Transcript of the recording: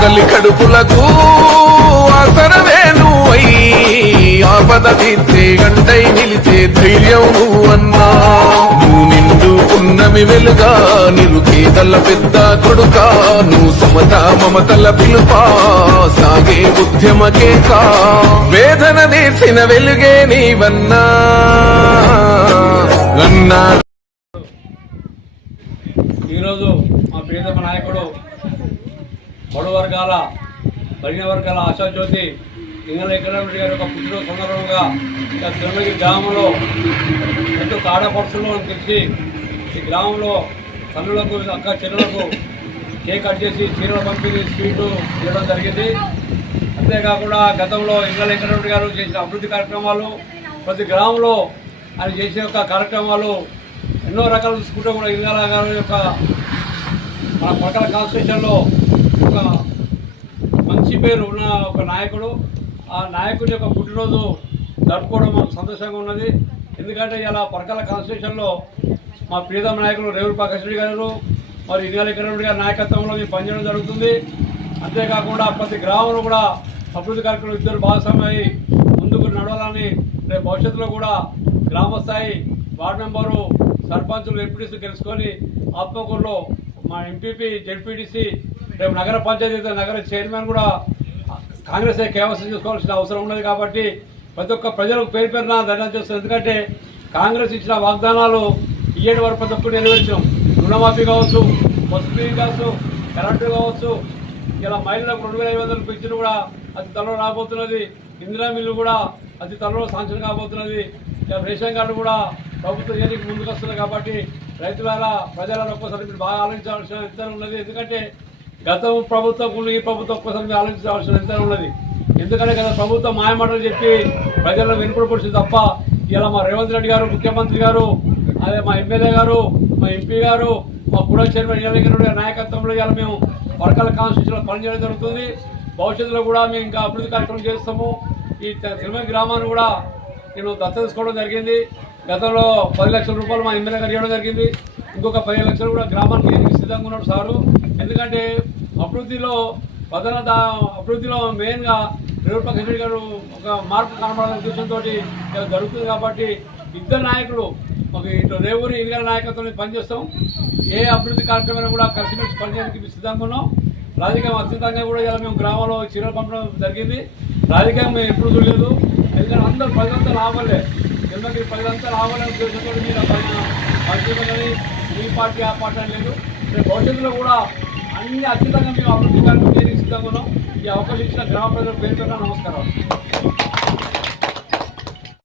ఆకలి కడుపులకు ఆసరమే నువ్వై ఆపద తీర్చే గంటై నిలిచే ధైర్యం నువ్వన్నా నువ్వు నిండు పున్నమి వెలుగా నిరుకేదల పెద్ద కొడుకా నువ్వు సమత మమతల పిలుపా సాగే ఉద్యమకే కా వేదన తీర్చిన వెలుగే నీవన్నా అన్నా. ఈరోజు మా ప్రియతమ నాయకుడు బడు వర్గాల బలిన వర్గాల ఆశాజ్యోతి ఇంగళ వెంకటరెడ్డి గారి యొక్క పుట్టినరోజు సందర్భంగా తిరుమల గ్రామంలో ఎంతో తాడపరుచులో తెలిసి ఈ గ్రామంలో తల్లులకు అక్క చెల్లెలకు కేక్ కట్ చేసి చీరల పంపిణీ స్వీటు ఇవ్వడం జరిగింది. అంతేకాకుండా గతంలో ఇంగళ వెంకటరెడ్డి గారు చేసిన అభివృద్ధి కార్యక్రమాలు ప్రతి గ్రామంలో ఆయన చేసే యొక్క కార్యక్రమాలు ఎన్నో రకాలు చూసుకుంటే కూడా ఇంగళ గారి యొక్క మన పక్కల కాన్స్టిట్యూషన్లో ఒక మంచి పేరు ఉన్న ఒక నాయకుడు. ఆ నాయకుడి యొక్క పుట్టినరోజు జరుపుకోవడం మాకు సంతోషంగా ఉన్నది. ఎందుకంటే ఇలా పరకాల కాన్స్టిట్యూషన్లో మా ప్రియతమ నాయకులు రేవుల ప్రకాష్ రెడ్డి గారు మరి ఇంగళ వెంకటరెడ్డి గారి నాయకత్వంలో మేము పనిచేయడం జరుగుతుంది. అంతేకాకుండా ప్రతి గ్రామంలో కూడా అభివృద్ధి కార్యక్రమం ఇద్దరు భాగస్వామ్యమై ముందుకు నడవాలని రేపు భవిష్యత్తులో కూడా గ్రామ స్థాయి వార్డు మెంబరు సర్పంచులు ఎంపీటీసీ గెలుచుకొని ఆత్మకూరులో మా ఎంపీపీ జెడ్పీటీసీ రేపు నగర పంచాయతీ నగర చైర్మన్ కూడా కాంగ్రెస్ కేవసం చేసుకోవాల్సిన అవసరం ఉన్నది. కాబట్టి ప్రతి ఒక్క ప్రజలకు పేరు పేరున ధన్యవాదాలు చేస్తారు. ఎందుకంటే కాంగ్రెస్ ఇచ్చిన వాగ్దానాలు ఇయ్యేటి వరకు ప్రతి ఒక్కరు నెరవేర్చాం. రుణమాఫీ కావచ్చు, బస్సు ఫీ కావచ్చు, కరెంటు కావచ్చు, ఇలా మహిళలకు 2500 పెన్షన్ కూడా అతి త్వరలో రాబోతున్నది. ఇందిరా మిల్లు కూడా అతి త్వరలో శాంక్షన్ కాబోతున్నది. రేషన్ కార్డు కూడా ప్రభుత్వం చేయడానికి ముందుకు వస్తుంది. కాబట్టి రైతుల ప్రజల ఒక్కసారి మీరు బాగా ఆలోచించాల్సిన ఎంత ఉన్నది. ఎందుకంటే గత ప్రభుత్వం ఈ ప్రభుత్వం ఒక్కసారి మీరు ఆలోచించాల్సిన ఎంత ఉన్నది. ఎందుకంటే గత ప్రభుత్వం మాయమాటలు చెప్పి ప్రజలను వెనుకబడిపోతుంది తప్ప ఇలా మా రేవంత్ రెడ్డి గారు ముఖ్యమంత్రి గారు, అదే మా ఎమ్మెల్యే గారు, మా ఎంపీ గారు, మా కూడా చైర్మన్ ఇంగళ గారి నాయకత్వంలో ఇలా మేము వర్గాల కాన్స్టిట్యూషన్లో పనిచేయడం జరుగుతుంది. భవిష్యత్తులో కూడా మేము ఇంకా అభివృద్ధి కార్యక్రమం చేస్తాము. ఈ తిరుమల గ్రామాన్ని కూడా నేను దత్తత తీసుకోవడం జరిగింది. గతంలో 10 లక్షల రూపాయలు మా ఎమ్మెల్యే గారు ఇవ్వడం జరిగింది. ఇంకొక 10 లక్షలు కూడా గ్రామానికి సిద్ధంగా ఉన్నాడు సారు. ఎందుకంటే అభివృద్ధిలో మెయిన్గా రేవుల ప్రకాష్ రెడ్డి గారు ఒక మార్పు కనబడాలనే ఉద్దేశంతో జరుగుతుంది. కాబట్టి ఇద్దరు నాయకులు మాకు ఇటు రేవూరి ఇంగళ నాయకత్వంలో పనిచేస్తాం. ఏ అభివృద్ధి కార్యక్రమాన్ని కూడా కలిసిమెలిసి పనిచేయడానికి సిద్ధంగా ఉన్నాం. రాజకీయం అత్యంతంగా కూడా ఇలా మేము గ్రామంలో చీరలు పంపడం జరిగింది. రాజకీయం మేము ఎప్పుడు చూడలేదు. ఎందుకంటే అందరూ ప్రజలంతా లాభాలే, ఎందుకంటే ప్రజలంతా లాభాలనే ఉద్దేశంతో మీరు పనిచేయాలని ఈ పార్టీ ఆ పార్టీ అని లేదు. రేపు భవిష్యత్తులో కూడా అన్ని అత్యంతంగా మేము అభివృద్ధి కార్యక్రమం చేయడానికి సిద్ధంగా ఉన్నాం. ఈ అవకాశం ఇచ్చిన గ్రామ ప్రజలకు పేరు నమస్కారం.